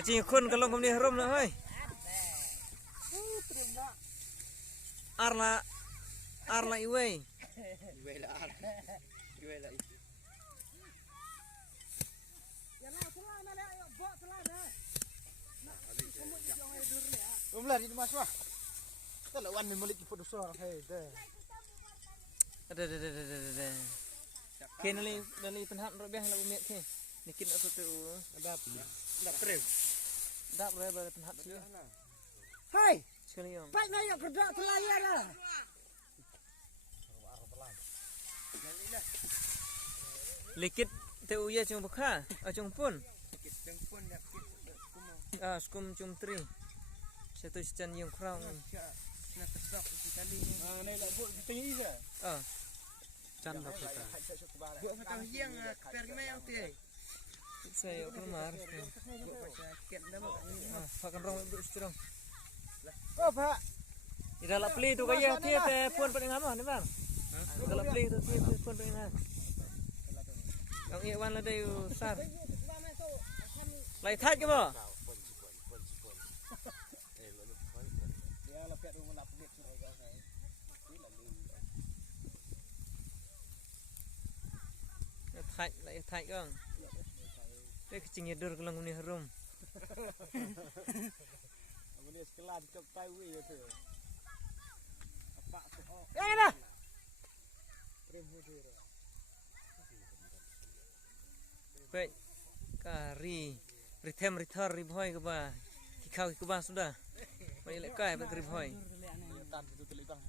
kecil kun kalau kamu di harum lah, hoi. Arla iwe lah Umlah di mas wah. Kalau wan memulik di foto sor hey deh. Ada. Kini dari penhat robiah lalu miat ke. Nikin aku tu. Dap prem. Dap berapa penhat tu? Hai. Sekali yang. Baik nak kerja selayar lah. Likit tu ya cuma bekah, acung pun. Likit cung pun ya kum. Skum cum tri. Satu secan yang kurang. Nak kesok sekali. Ni lah buat kita ni je. Can dah kita. Buat macam yang pergi yang tu. Saya kemar. Buat macam ket dah mak. Pakai rong duduk seterong. Oh pak. Di dalam peli tu kaya dia pun paling lama ni bang. Dalam peli tu dia pun paling lama. Yang iwan lah dia sar. Lai thắt ke bo? Thắt kan. Dia kecing yedur kelang ni harum. Amuni sekelan cok tawi tu. Apa tu? Yang mana? Prem hudur. Baik. Kari. Ritem ritar ribhoi ke ba. Kikau ke ba sudah. Baik lekai ba ribhoi. Tan tu telibang.